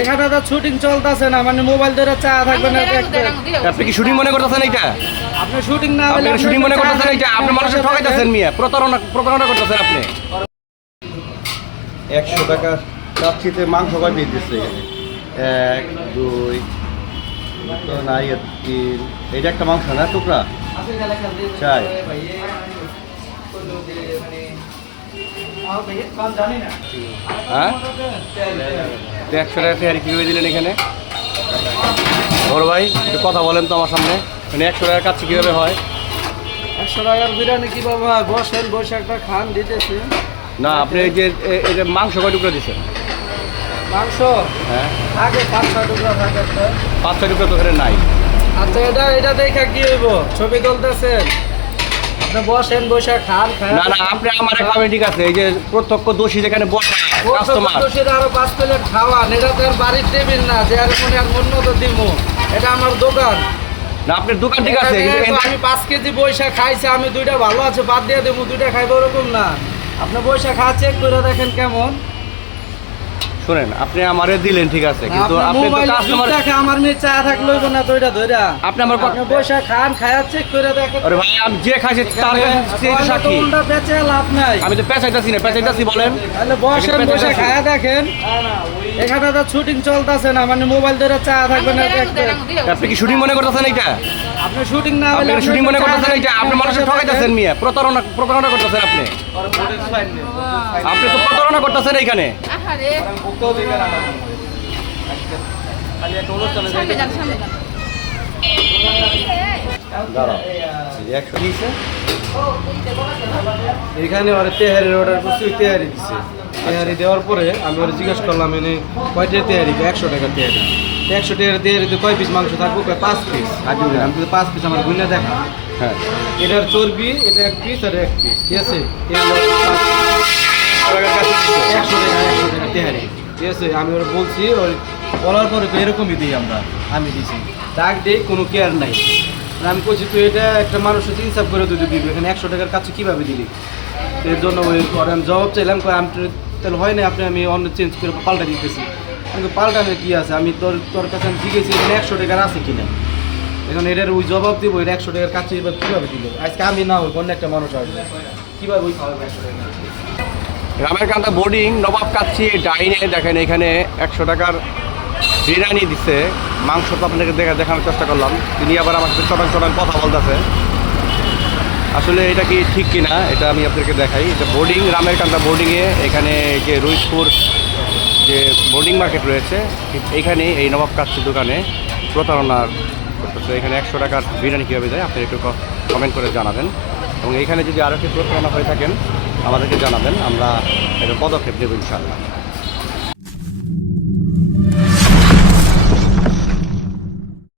এখানে তো শুটিং চলতেছে না মানে মোবাইল ধরে চা থাকবে না আপনি কি শুটিং মনে করতেছেন এইটা? আপনি শুটিং না আপনি হলে শুটিং মনে করতেছেন এইটা? আপনি। মানুষের ঠকাইতেছেন মিয়া। প্রতারণা প্রতারণা করতেছেন আপনি। একশো টাকা কাচ্ছিতে মাংস কয় দিচ্ছে এখানে? এক দুই নাই তিন। এটা একটা মাংস না টুকরা? চাই। হ্যাঁ? তো একশো টাকা ফেয়ারি কীভাবে দিলেন এখানে? বড় ভাই একটু কথা বলেন তো আমার সামনে। মানে একশো টাকার কাছে কীভাবে হয়? একশো টাকার বিরিয়ানি কি বাবা বসেন বসে একটা খান দিতেছে। না আপনি এই যে এই যে মাংস কয় টুকরা দিচ্ছেন মাংস? হ্যাঁ। আগে পাঁচ ছয় টুকরা থাকে। পাঁচ ছয় টুকরা তো এখানে নাই। আচ্ছা এটা এটা দেখা কি হইব? ছবি তুলতেছেন? বসেন বসে খান খান। না না আপনি আমার খাবেন ঠিক আছে এই যে প্রত্যক্ষ দোষী যেখানে বসা কাস্টমার দোষীর আরও পাঁচ প্লেট খাওয়া এটা তো আর বাড়ির টেবিল না যে আর মনে আর মতো দিব। এটা আমার দোকান। না আপনার দোকান ঠিক আছে আমি পাঁচ কেজি বৈশা খাইছি আমি দুইটা ভালো আছে বাদ দিয়ে দেবো দুইটা খাইবো ওরকম না। আপনার বৈশা খা চেক করে দেখেন কেমন। শুনেন আপনি আমারে দিলেন ঠিক আছে কিন্তু আপনি তো কাস্টমার দেখে আমার মেয়ে চা থাকল না তো এটা ধইরা আপনি আমার আপনি বৈশা খান খায়া চেক করে দেখেন। আরে ভাই আমি যে খাইছি তার কাছে সেই সাক্ষী। উল্টা বেচে লাভ নাই। আমি তো পেঁচাইতেছি না পেঁচাইতেছি বলেন। তাহলে বসেন এখানে বসে পেঁচাইতেছি। খায়া দেখেন। এখানে তো শুটিং চলতেছে না মানে মোবাইল ধরে চা থাকবে না আপনি কি শুটিং মনে করতেছেন এইটা? আপনি শুটিং না আপনি হলে শুটিং মনে করতেছেন এইটা? আপনি বসে ঠকাইতেছেন মিয়া। প্রতারণা প্রতারণা করতেছেন আপনি। আপনি তো প্রতারণা করতেছেন এইখানে। আহারে দাঁড়াও। একশো দিয়েছে। এখানে ওরা তেহারির অর্ডার করছি ওই তেহারি দিছে। তেহারি দেওয়ার পরে আমি ওরা জিজ্ঞেস করলাম এনে কয়টা তেহারি? একশো টাকা তেহারি। একশো টাকার তেহারিতে কয় পিস মাংস থাকব? কয় পাঁচ পিস আর আমি কিন্তু পাঁচ পিস আমার গুণে দেখা। হ্যাঁ। এটার চর্বি এটা এক পিস আর এক পিস ঠিক আছে। একশো টাকা একশো টাকা তেহারি। ঠিক আছে, আমি ওরা বলছি, ওই বলার পরে তো এরকমই দিই আমরা, আমি দিছি। ডাক দিই, কোনো কেয়ার নাই। আমি বলছি তুই এটা একটা মানুষের ইনসাফ করে তুই দিবি, এখানে একশো টাকার কাছে কীভাবে দিলি? এর জন্য ওই আমি জবাব চাইলাম আমি তাহলে হয় না আপনি, আমি অন্য চেঞ্জ করে পাল্টা দিতেছি। কিন্তু পাল্টানো কি আছে? আমি তোর তোর কাছে আমি জিজ্ঞেছি এখানে একশো টাকার আছে কি না এখন এটার ওই জবাব দিব এটা একশো টাকার কাছে এবার কীভাবে দিল? আজকে আমি না হই, অন্য একটা মানুষ আসবে। কীভাবে ওই খাওয়াবে একশো টাকা? গ্রামের কান্তা বোর্ডিং নবাব কাচ্ছি ডাইনে দেখেন এখানে একশো টাকার বিরিয়ানি দিচ্ছে মাংস তো আপনাকে দেখা দেখানোর চেষ্টা করলাম। তিনি আবার আমার সাথে চটান চটান কথা বলতেছে। আসলে এটা কি ঠিক কিনা, এটা আমি আপনাদেরকে দেখাই। এটা বোর্ডিং রামের কান্তা বোর্ডিংয়ে এখানে যে রুইসপুর যে বোর্ডিং মার্কেট রয়েছে, ঠিক এইখানে এই নবাব কাচ্ছি দোকানে প্রতারণা করতেছে। এখানে একশো টাকার বিরিয়ানি কীভাবে দেয় আপনি একটু কমেন্ট করে জানাবেন। এবং এখানে যদি আরও কিছু প্রতারণা হয়ে থাকেন আমাদেরকে জানাবেন আমরা এটা পদক্ষেপ নেব ইনশাআল্লাহ।